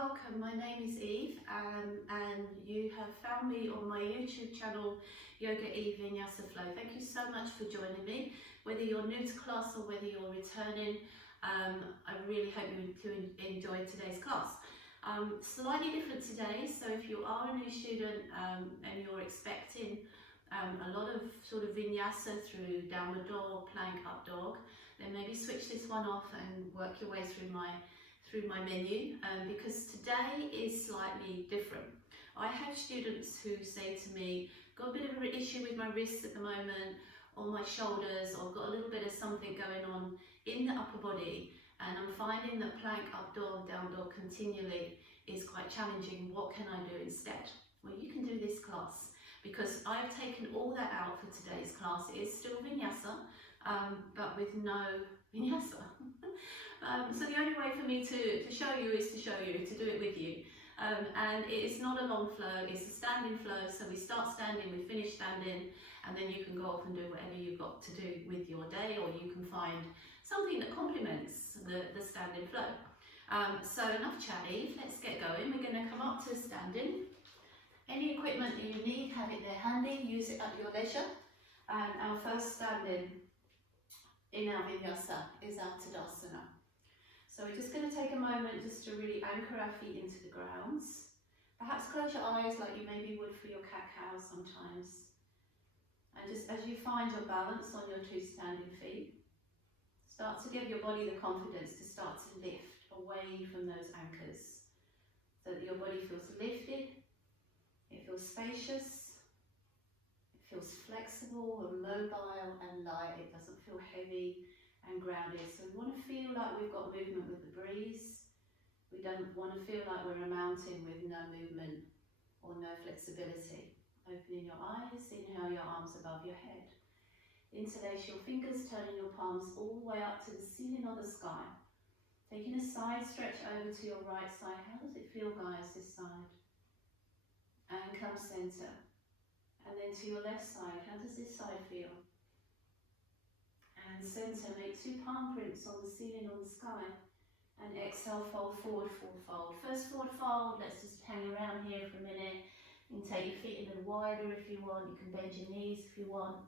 welcome. My name is Eve and you have found me on my YouTube channel, Yoga Eve Vinyasa Flow. Thank you so much for joining me. Whether you're new to class or whether you're returning, I really hope you enjoy today's class. Slightly different today, so if you are a new student and you're expecting a lot of sort of vinyasa through downward dog, plank, up dog, then maybe switch this one off and work your way through my menu, because today is slightly different. I have students who say to me, got a bit of an issue with my wrists at the moment, or my shoulders, or got a little bit of something going on in the upper body, and I'm finding that plank, up dog, down dog continually is quite challenging. What can I do instead? Well, you can do this class, because I've taken all that out for today's class. It is still vinyasa, but with no vinyasa. So the only way for me to show you is to show you, to do it with you. And it is not a long flow, it's a standing flow. So we start standing, we finish standing, and then you can go off and do whatever you've got to do with your day, or you can find something that complements the standing flow. So enough chat, Eve, let's get going. We're going to come up to standing. Any equipment that you need, have it there handy, use it at your leisure. And our first standing in our vinyasa is our Tadasana. So we're just going to take a moment just to really anchor our feet into the grounds. Perhaps close your eyes like you maybe would for your cat-cow sometimes. And just as you find your balance on your two standing feet, start to give your body the confidence to start to lift away from those anchors, so that your body feels lifted, it feels spacious, it feels flexible and mobile and light. It doesn't feel heavy and grounded. So we want to feel like we've got movement with the breeze. We don't want to feel like we're a mountain with no movement or no flexibility. Opening your eyes, inhale your arms above your head. Interlace your fingers, turning your palms all the way up to the ceiling or the sky. Taking a side stretch over to your right side. How does it feel, guys, this side? And come center. And then to your left side, how does this side feel? And center, make two palm prints on the ceiling or the sky. And exhale, fold forward, forward fold. First forward fold, let's just hang around here for a minute. You can take your feet a little wider if you want. You can bend your knees if you want.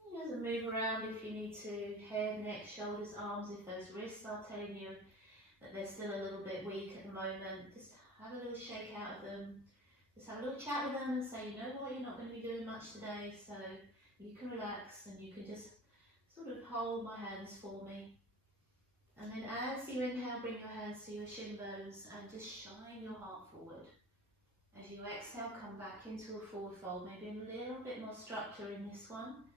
You know, move around if you need to. Head, neck, shoulders, arms. If those wrists are telling you that they're still a little bit weak at the moment, just have a little shake out of them. Just have a little chat with them and say, you know what, you're not going to be doing much today, so you can relax and you can just sort of hold my hands for me. And then as you inhale, bring your hands to your shin bones and just shine your heart forward. As you exhale, come back into a forward fold, maybe a little bit more structure in this one.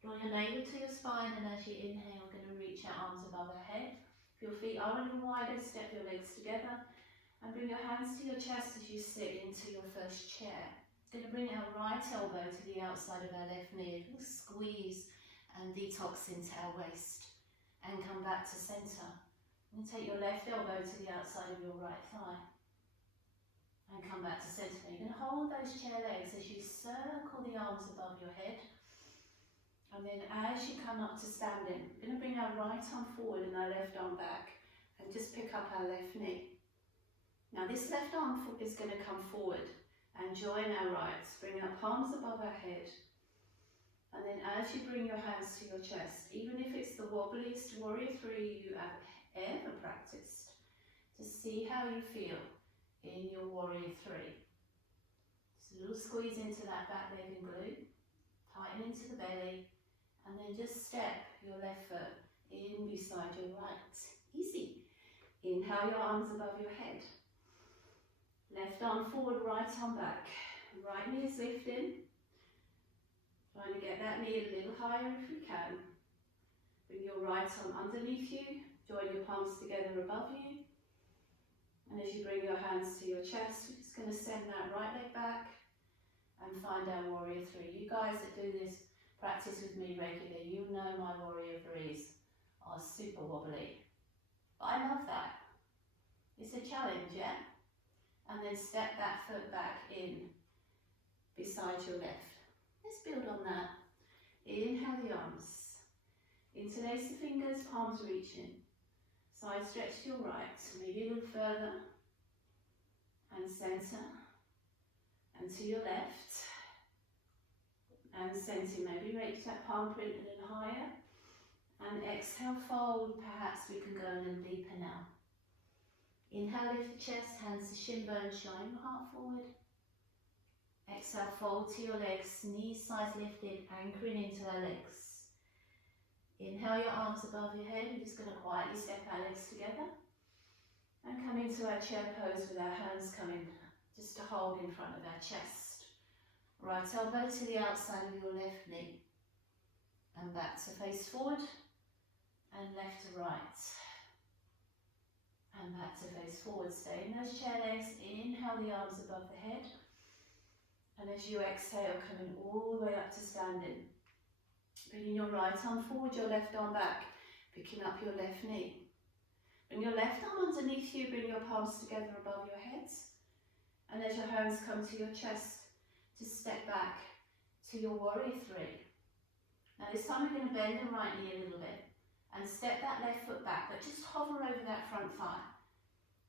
Draw your navel to your spine, and as you inhale, we're going to reach our arms above our head. If your feet are a little wider, step your legs together and bring your hands to your chest as you sit into your first chair. Going to bring our right elbow to the outside of our left knee, a little squeeze and detox into our waist, and come back to center. And take your left elbow to the outside of your right thigh and come back to center. You're going to hold those chair legs as you circle the arms above your head, and then as you come up to standing, we're going to bring our right arm forward and our left arm back and just pick up our left knee. Now this left arm is going to come forward and join our rights. Bring our palms above our head. And then as you bring your hands to your chest, even if it's the wobbliest warrior three you have ever practiced, to see how you feel in your warrior three. Just a little squeeze into that back leg and glute, tighten into the belly, and then just step your left foot in beside your right. Easy. Inhale your arms above your head. Left arm forward, right arm back. Right knee is lifting. Trying to get that knee a little higher if you can. Bring your right arm underneath you. Join your palms together above you. And as you bring your hands to your chest, we're just going to send that right leg back and find our warrior three. You guys that do this practice with me regularly, you know my warrior threes are super wobbly. But I love that. It's a challenge, yeah? And then step that foot back in beside your left. Let's build on that. Inhale the arms. Interlace the fingers, palms reaching. Side stretch to your right, maybe a little further. and centre, and to your left, and centre. Maybe reach that palm print a little higher, and exhale, fold. Perhaps we can go a little deeper now. Inhale, lift the chest, hands to shin bones, shine your heart forward. Exhale, fold to your legs, knees, sides lifted, anchoring into our legs. Inhale, your arms above your head. We're just going to quietly step our legs together and come into our chair pose with our hands coming just to hold in front of our chest. Right elbow to the outside of your left knee, and back to face forward, and left to right, and back to face forward. Stay in those chair legs. Inhale, the arms above the head, and as you exhale, coming all the way up to standing. Bringing your right arm forward, your left arm back, picking up your left knee. Bring your left arm underneath you, bring your palms together above your heads, and as your hands come to your chest, just step back to your warrior three. Now this time we're going to bend the right knee a little bit and step that left foot back, but just hover over that front thigh.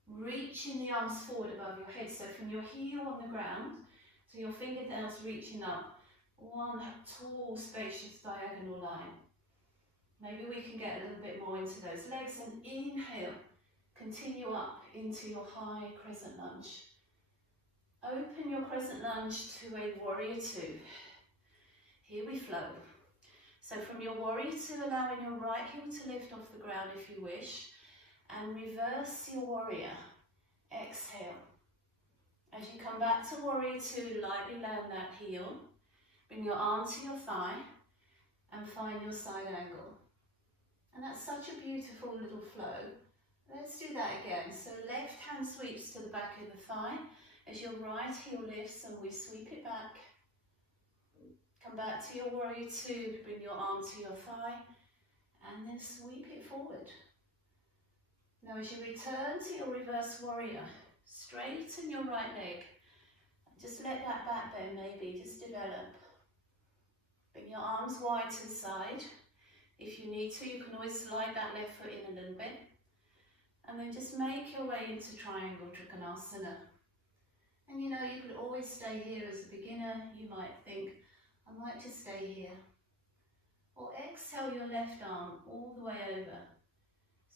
Reaching the arms forward above your head, so from your heel on the ground to your fingernails reaching up, one tall, spacious diagonal line. Maybe we can get a little bit more into those legs, and inhale, continue up into your high crescent lunge. Open your crescent lunge to a warrior two. Here we flow. So from your warrior two, allowing your right heel to lift off the ground if you wish, and reverse your warrior. Exhale. As you come back to warrior two, lightly land that heel. Bring your arm to your thigh and find your side angle. And that's such a beautiful little flow. Let's do that again. So left hand sweeps to the back of the thigh as your right heel lifts, and we sweep it back. Come back to your warrior two, bring your arm to your thigh, and then sweep it forward. Now as you return to your reverse warrior, straighten your right leg. Just let that back bend maybe just develop. Bring your arms wide to the side. If you need to, you can always slide that left foot in a little bit. And then just make your way into triangle Trikonasana. And you know, you could always stay here as a beginner. You might think, I might just stay here. Or exhale your left arm all the way over.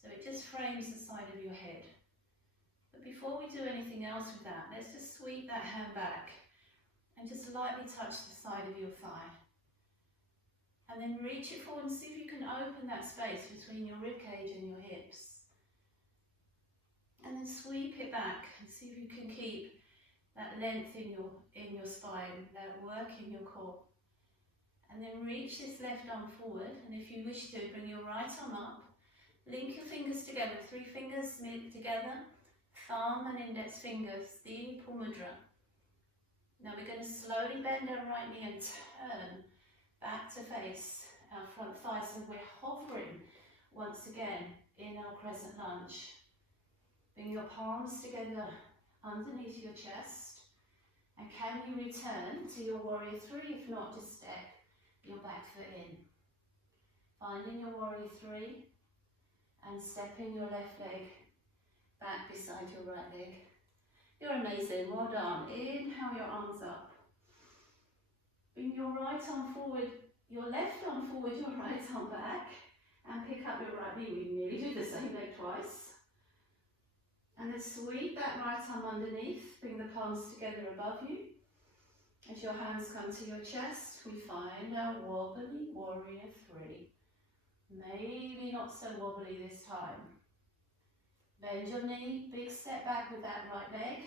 So it just frames the side of your head. But before we do anything else with that, let's just sweep that hand back and just lightly touch the side of your thigh. And then reach it forward and see if you can open that space between your ribcage and your hips. And then sweep it back and see if you can keep that length in your spine, that work in your core. And then reach this left arm forward, and if you wish to, bring your right arm up. Link your fingers together, 3 fingers together, thumb and index fingers, the Mudra. Now we're going to slowly bend our right knee and turn back to face our front thigh, so we're hovering once again in our crescent lunge. Bring your palms together underneath your chest, and can you return to your warrior three? If not, just step your back foot in. Finding your warrior three and stepping your left leg back beside your right leg. You're amazing, well done. Inhale your arms up. Bring your right arm forward, your left arm forward, your right arm back, and pick up your right knee. We nearly do the same leg twice. And then sweep that right arm underneath, bring the palms together above you. As your hands come to your chest, we find our wobbly warrior three. Maybe not so wobbly this time. Bend your knee, big step back with that right leg.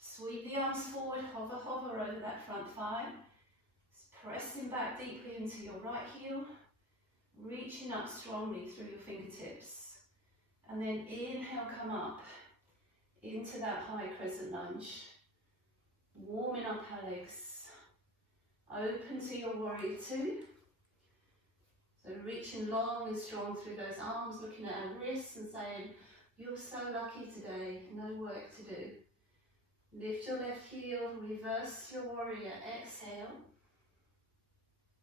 Sweep the arms forward, hover over that front thigh. Pressing back deeply into your right heel, reaching up strongly through your fingertips. And then inhale, come up into that high crescent lunge. Warming up our legs. Open to your warrior two. So reaching long and strong through those arms, looking at our wrists and saying, you're so lucky today, no work to do. Lift your left heel, reverse your warrior, exhale.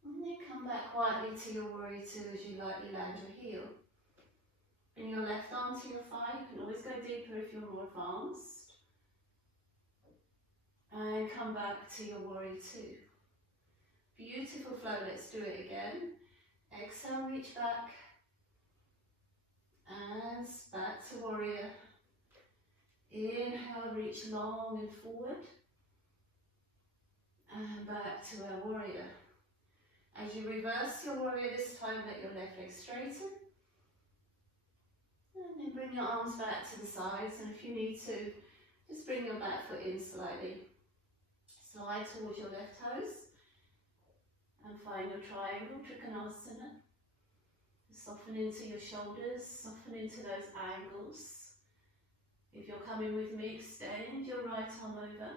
And then come back quietly to your warrior two as you lightly land your heel. Bring your left arm to your thigh. You can always go deeper if you're more advanced. And come back to your warrior two. Beautiful flow, let's do it again. Exhale, reach back. And back to warrior. Inhale, reach long and forward. And back to our warrior. As you reverse your warrior this time, let your left leg straighten. And then bring your arms back to the sides, and if you need to, just bring your back foot in slightly. Slide towards your left toes. And find your triangle, Trikonasana. Soften into your shoulders, soften into those angles. If you're coming with me, extend your right arm over.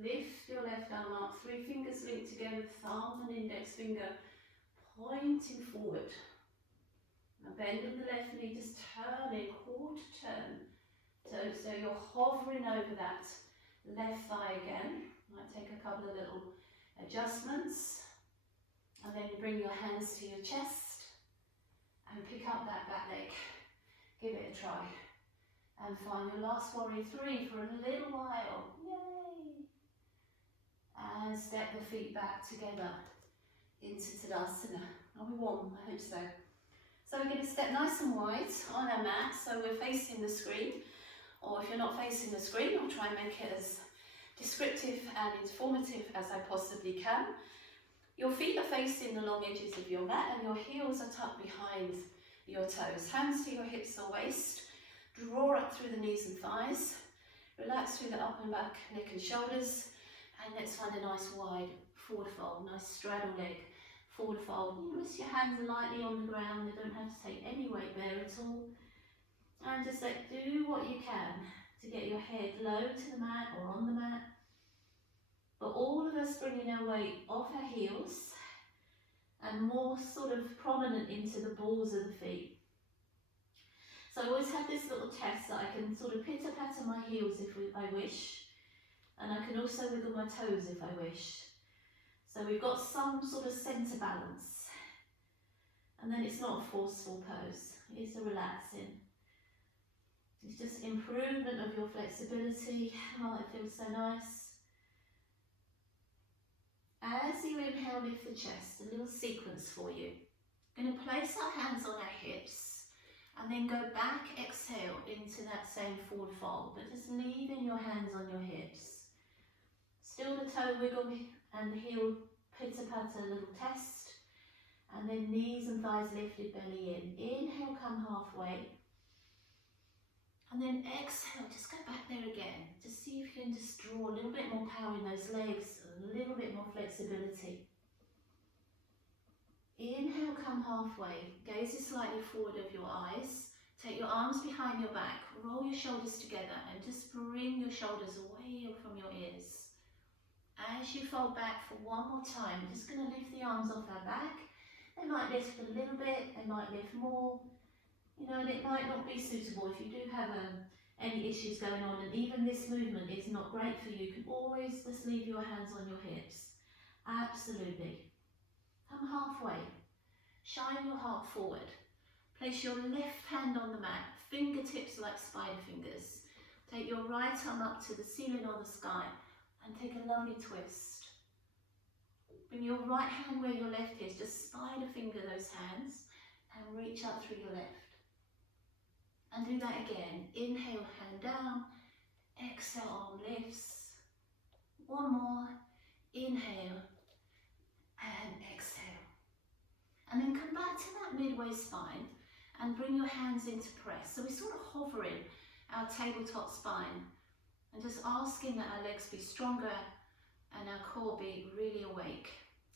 Lift your left arm up, 3 fingers linked together, thumb and index finger pointing forward. Now bending the left knee, just turning, quarter turn. So you're hovering over that left thigh again. Might take a couple of little adjustments. And then bring your hands to your chest and pick up that back leg. Give it a try. And find your last warrior 3 for a little while. Yay! And step the feet back together into Tadasana. Are we warm? I hope so. So we're going to step nice and wide on our mat, so we're facing the screen. Or if you're not facing the screen, I'll try and make it as descriptive and informative as I possibly can. Your feet are facing the long edges of your mat and your heels are tucked behind your toes. Hands to your hips or waist. Draw up through the knees and thighs. Relax through the upper back, neck and shoulders. And let's find a nice wide forward fold, nice straddle leg, forward fold. You rest your hands lightly on the ground. They don't have to take any weight there at all. And just do what you can to get your head low to the mat or on the mat. But all of us bringing our weight off our heels and more sort of prominent into the balls of the feet. So I always have this little test that I can sort of pitter-patter my heels if I wish. And I can also wiggle my toes if I wish. So we've got some sort of centre balance. And then it's not a forceful pose, it's a relaxing. It's just improvement of your flexibility. Oh, it feels so nice. As you inhale, lift the chest, a little sequence for you. We're going to place our hands on our hips and then go back, exhale into that same forward fold, but just leaving your hands on your hips. Still the toe wiggle and the heel pitter-patter, little test. And then knees and thighs lifted, belly in. Inhale, come halfway. And then exhale, just go back there again. Just see if you can just draw a little bit more power in those legs, a little bit more flexibility. Inhale, come halfway. Gaze is slightly forward of your eyes. Take your arms behind your back. Roll your shoulders together and just bring your shoulders away from your ears. As you fold back for one more time, just going to lift the arms off our back. They might lift a little bit, they might lift more. You know, and it might not be suitable if you do have any issues going on, and even this movement is not great for you. You can always just leave your hands on your hips. Absolutely. Come halfway. Shine your heart forward. Place your left hand on the mat, fingertips like spider fingers. Take your right arm up to the ceiling or the sky and take a lovely twist. Bring your right hand where your left is, just spider finger those hands and reach up through your left. And do that again. Inhale, hand down. Exhale, arm lifts. One more. Inhale and exhale. And then come back to that midway spine and bring your hands into press. So we're sort of hovering our tabletop spine and just asking that our legs be stronger and our core be really awake.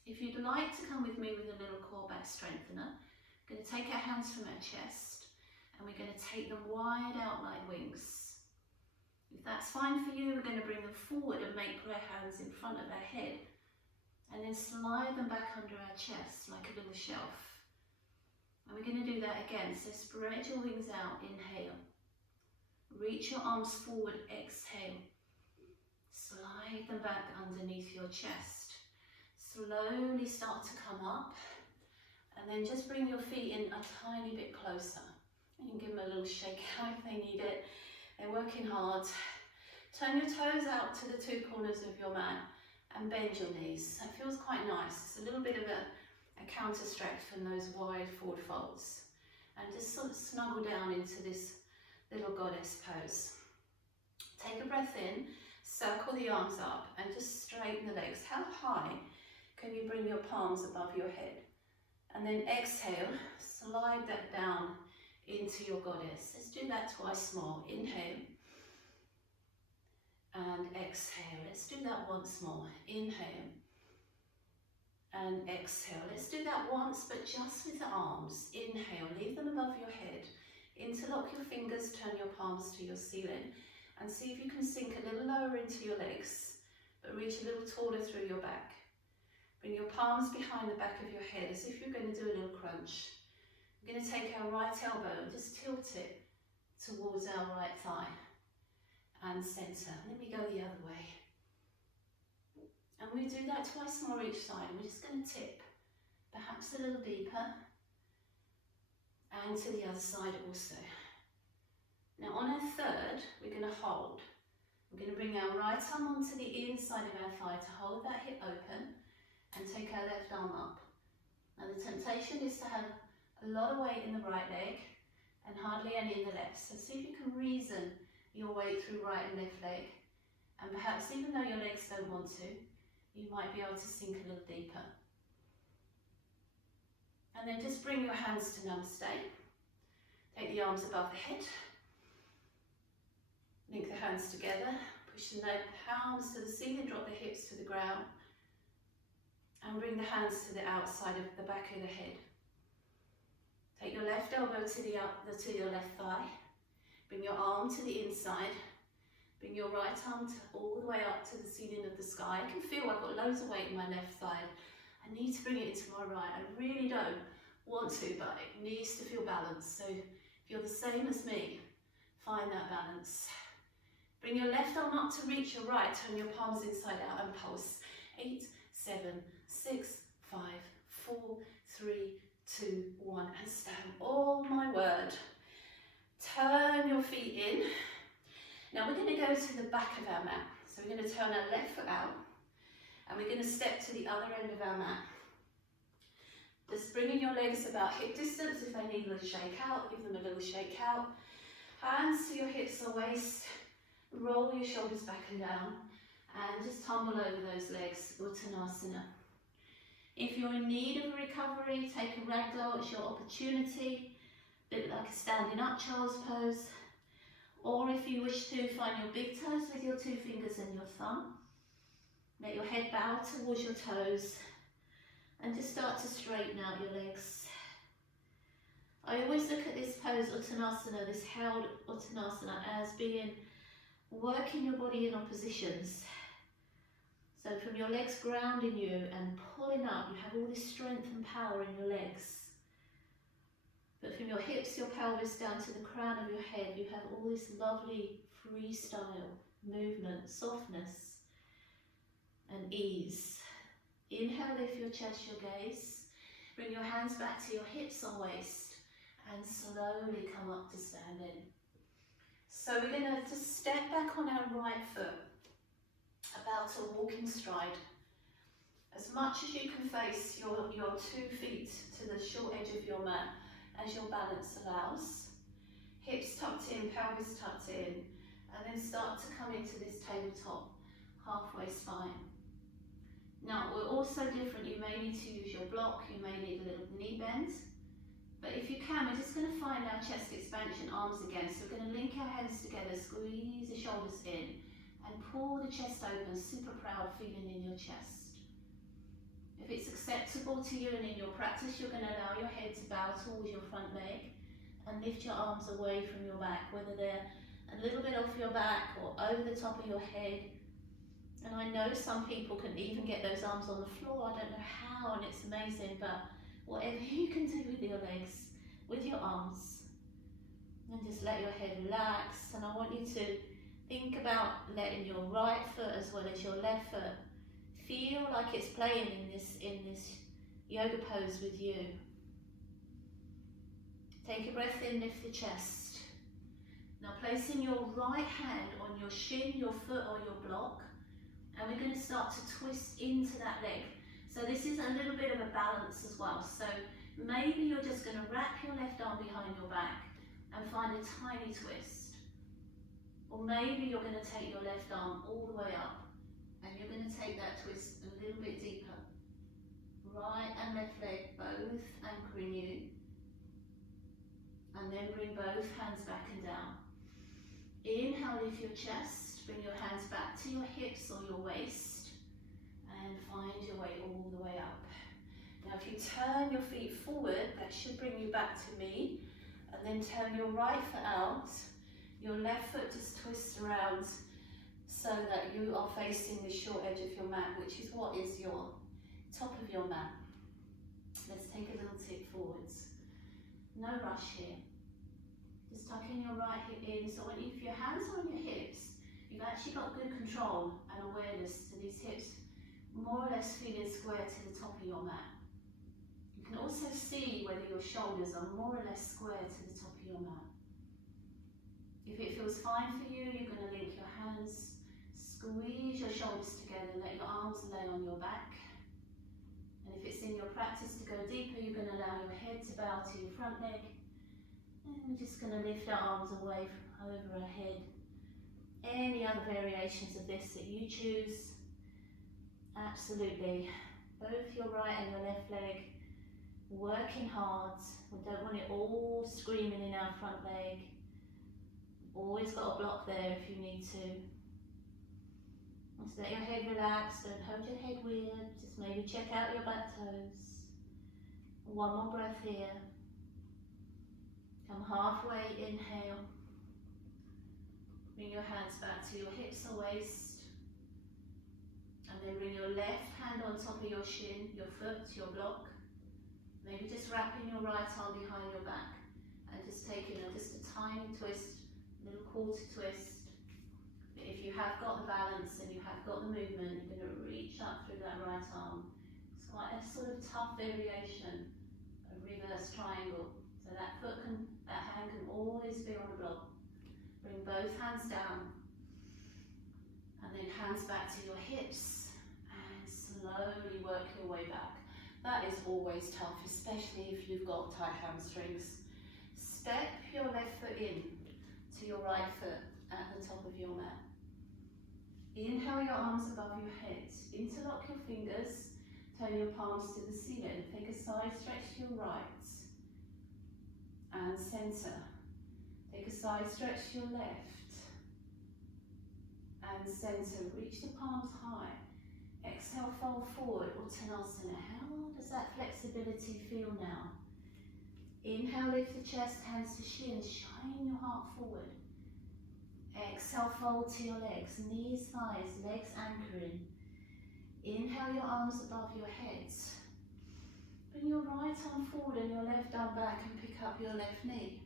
If you'd like to come with me with a little core back strengthener, we're going to take our hands from our chest and we're going to take them wide out like wings. If that's fine for you, we're going to bring them forward and make prayer hands in front of our head and then slide them back under our chest like a little shelf. And we're going to do that again. So spread your wings out, inhale. Reach your arms forward, exhale. Slide them back underneath your chest. Slowly start to come up. And then just bring your feet in a tiny bit closer. You can give them a little shake out if they need it. They're working hard Turn your toes out to the two corners of your mat and bend your knees. That feels quite nice. It's a little bit of a counter stretch from those wide forward folds. And just sort of snuggle down into this little goddess pose. Take a breath in, circle the arms up and just straighten the legs. How high can you bring your palms above your head? And then exhale, slide that down into your goddess. Let's do that twice more. Inhale and exhale. Let's do that once more. Inhale and exhale. Let's do that once, but just with the arms. Inhale, leave them above your head. Interlock your fingers, turn your palms to your ceiling, and see if you can sink a little lower into your legs, but reach a little taller through your back. Bring your palms behind the back of your head as if you're going to do a little crunch. We're going to take our right elbow and just tilt it towards our right thigh and centre. Then we go the other way. And we do that twice more each side. We're just going to tip, perhaps a little deeper, and to the other side also. Now on our third, we're going to hold. We're going to bring our right arm onto the inside of our thigh to hold that hip open and take our left arm up. Now the temptation is to have a lot of weight in the right leg and hardly any in the left. So see if you can reason your weight through right and left leg. And perhaps even though your legs don't want to, you might be able to sink a little deeper. And then just bring your hands to Namaste. Take the arms above the head. Link the hands together. Push the palms to the ceiling, drop the hips to the ground. And bring the hands to the outside of the back of the head. Take your left elbow to your left thigh. Bring your arm to the inside. Bring your right arm all the way up to the ceiling of the sky. I can feel I've got loads of weight in my left thigh. I need to bring it into my right. I really don't want to, but it needs to feel balanced. So if you're the same as me, find that balance. Bring your left arm up to reach your right. Turn your palms inside out and pulse. 8, 7, 6, 5, 4, 3, 2, 1. And stand. Oh my word. Turn your feet in. Now we're going to go to the back of our mat. So we're going to turn our left foot out and we're going to step to the other end of our mat. Just bringing your legs about hip distance. If they need a little shake out, give them a little shake out. Hands to your hips or waist. Roll your shoulders back and down and just tumble over those legs, Uttanasana. If you're in need of a recovery, take a ragdoll, it's your opportunity. A bit like a standing up child's pose. Or if you wish to, find your big toes with your 2 fingers and your thumb. Let your head bow towards your toes and just start to straighten out your legs. I always look at this pose, Uttanasana, this held Uttanasana, as being working your body in oppositions. So from your legs grounding you and pulling up, you have all this strength and power in your legs. But from your hips, your pelvis down to the crown of your head, you have all this lovely freestyle movement, softness and ease. Inhale, lift your chest, your gaze. Bring your hands back to your hips or waist and slowly come up to standing. So we're going to just step back on our right foot, about to walk in stride. As much as you can face your 2 feet to the short edge of your mat, as your balance allows. Hips tucked in, pelvis tucked in, and then start to come into this tabletop halfway spine. Now we're also different. You may need to use your block, you may need a little knee bend, but if you can, we're just going to find our chest expansion, arms again. So we're going to link our hands together, squeeze the shoulders in, and pull the chest open, super proud feeling in your chest. If it's acceptable to you and in your practice, you're going to allow your head to bow towards your front leg and lift your arms away from your back, whether they're a little bit off your back or over the top of your head. And I know some people can even get those arms on the floor. I don't know how, and it's amazing, but whatever you can do with your legs, with your arms, and just let your head relax. And I want you to think about letting your right foot as well as your left foot feel like it's playing in this yoga pose with you. Take a breath in, lift the chest. Now place placing your right hand on your shin, your foot or your block, and we're going to start to twist into that leg. So this is a little bit of a balance as well. So maybe you're just going to wrap your left arm behind your back and find a tiny twist. Or maybe you're going to take your left arm all the way up and you're going to take that twist a little bit deeper. Right and left leg both anchoring you. And then bring both hands back and down. Inhale, lift your chest, bring your hands back to your hips or your waist, and find your way all the way up. Now if you turn your feet forward, that should bring you back to me, and then turn your right foot out, your left foot just twists around so that you are facing the short edge of your mat, which is what is your top of your mat. Let's take a little tip forwards. No rush here. Just tucking your right hip in. So if your hands are on your hips, you've actually got good control and awareness to these hips more or less feeling square to the top of your mat. You can also see whether your shoulders are more or less square to the top of your mat. If it feels fine for you, you're going to link your hands, squeeze your shoulders together, let your arms lay on your back. And if it's in your practice to go deeper, you're going to allow your head to bow to your front leg. And we're just going to lift our arms away from over our head. Any other variations of this that you choose, absolutely. Both your right and your left leg working hard. We don't want it all screaming in our front leg. Always got a block there if you need to. Just let your head relax, don't hold your head weird, just maybe check out your back toes. One more breath here. Come halfway, inhale. Bring your hands back to your hips or waist. And then bring your left hand on top of your shin, your foot, your block. Maybe just wrapping your right arm behind your back and just taking just a tiny twist, a little quarter twist. If you have got the balance and you have got the movement, you're going to reach up through that right arm. It's quite a sort of tough variation, a reverse triangle. So that hand can always be on the block. Bring both hands down. And then hands back to your hips. And slowly work your way back. That is always tough, especially if you've got tight hamstrings. Step your left foot in to your right foot at the top of your mat. Inhale your arms above your head. Interlock your fingers. Turn your palms to the ceiling. Take a side stretch to your right. And center. Take a side stretch to your left. And center. Reach the palms high. Exhale, fold forward, Uttanasana. How does that flexibility feel now? Inhale, lift the chest, hands to shins. Shine your heart forward. Exhale, fold to your legs, knees, thighs, legs anchoring. Inhale your arms above your head. Bring your right arm forward and your left arm back and pick up your left knee.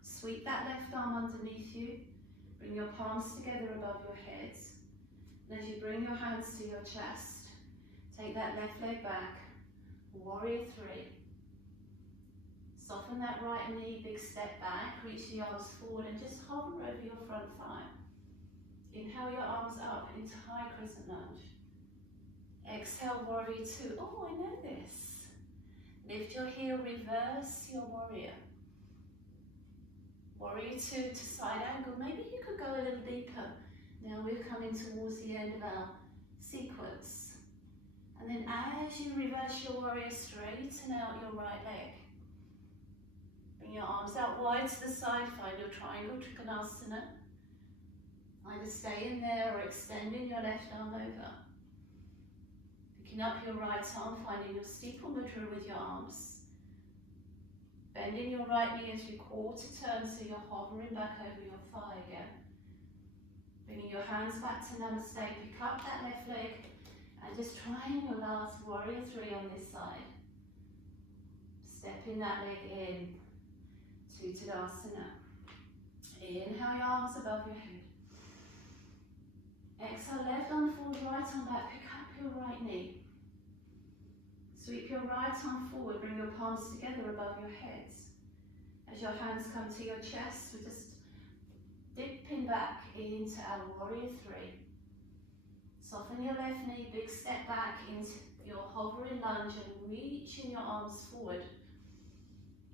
Sweep that left arm underneath you. Bring your palms together above your head. And as you bring your hands to your chest, take that left leg back. Warrior three. Soften that right knee, big step back, reach the arms forward and just hover over your front thigh. Inhale your arms up into high crescent lunge. Exhale, warrior two. Oh, I know this. Lift your heel, reverse your warrior. Warrior two to side angle. Maybe you could go a little deeper. Now we're coming towards the end of our sequence. And then as you reverse your warrior, straighten out your right leg. Bring your arms out wide to the side, find your triangle Trikonasana. Either stay in there or extending your left arm over. Picking up your right arm, finding your Sthita Mudra with your arms. Bending your right knee as you quarter turn so you're hovering back over your thigh again. Bringing your hands back to Namaste, pick up that left leg and just trying your last warrior three on this side. Stepping that leg in. To Tadasana. Inhale your arms above your head. Exhale, left arm forward, right arm back, pick up your right knee. Sweep your right arm forward, bring your palms together above your head. As your hands come to your chest, we just back into our warrior three. Soften your left knee, big step back into your hovering lunge and reaching your arms forward.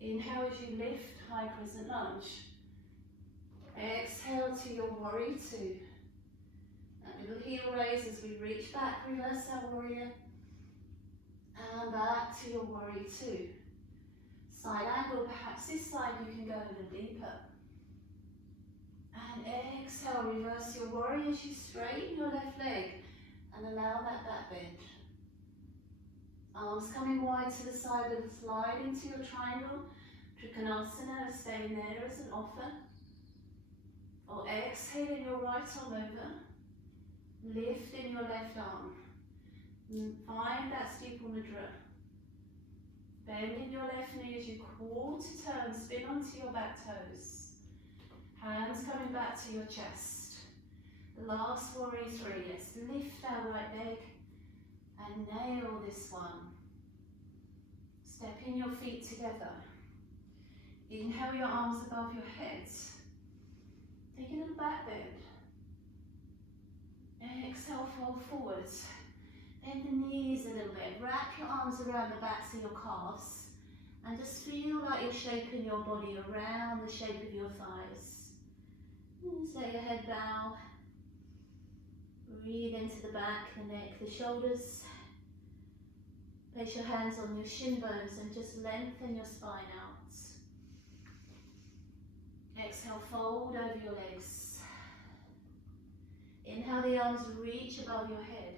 Inhale as you lift, high crescent lunge. Exhale to your warrior two. That little heel raise as we reach back, reverse our warrior. And back to your warrior two. Side angle, perhaps this side you can go a little deeper. And exhale, reverse your warrior as you straighten your left leg and allow that back bend. Arms coming wide to the side and slide into your triangle. Trikonasana, staying there as an offer. Or exhaling your right arm over. Lifting your left arm. Find that steeple mudra. Bending your left knee as you quarter turn, spin onto your back toes. Hands coming back to your chest. The last warrior three. Let's lift our right leg and nail this one. Stepping your feet together. Inhale your arms above your head. Take a little back bend. Exhale, fold forward. Bend the knees a little bit. Wrap your arms around the backs of your calves. And just feel like you're shaping your body around the shape of your thighs. Just let your head bow. Breathe into the back, the neck, the shoulders. Place your hands on your shin bones and just lengthen your spine out. Exhale, fold over your legs. Inhale, the arms reach above your head.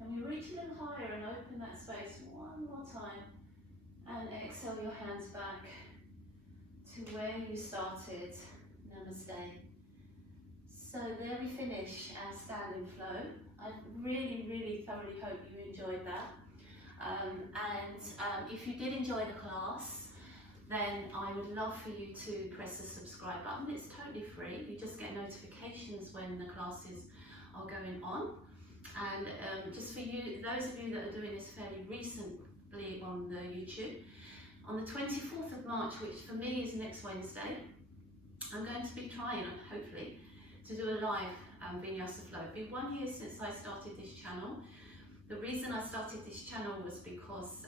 And we reach a little higher and open that space one more time. And exhale your hands back to where you started. Namaste. So there we finish our standing flow. I really thoroughly hope you enjoyed that. If you did enjoy the class, then I would love for you to press the subscribe button. It's totally free. You just get notifications when the classes are going on. And just for you, those of you that are doing this fairly recently on the YouTube, on the 24th of March, which for me is next Wednesday, I'm going to be trying, hopefully, to do a live Vinyasa Flow. It's been 1 year since I started this channel. The reason I started this channel was because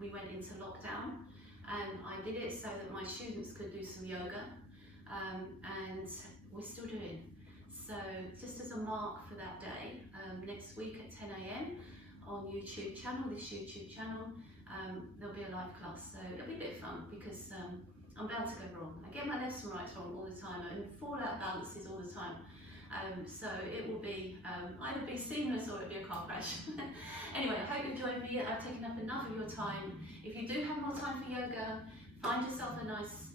we went into lockdown, and I did it so that my students could do some yoga, and we're still doing. So just as a mark for that day, next week at 10 AM on this YouTube channel, there'll be a live class. So it'll be a bit of fun because I'm bound to go wrong. I get my left and right wrong all the time and fall out balances all the time. So it will be either be seamless or it'll be a car crash. Anyway, I hope you enjoyed me. I've taken up enough of your time. If you do have more time for yoga, find yourself a nice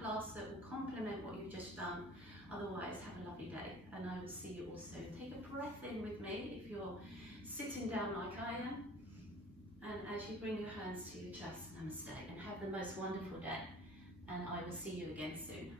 class that will complement what you've just done. Otherwise, have a lovely day, and I will see you all soon. Take a breath in with me if you're sitting down like I am. And as you bring your hands to your chest, namaste, and have the most wonderful day. And I will see you again soon.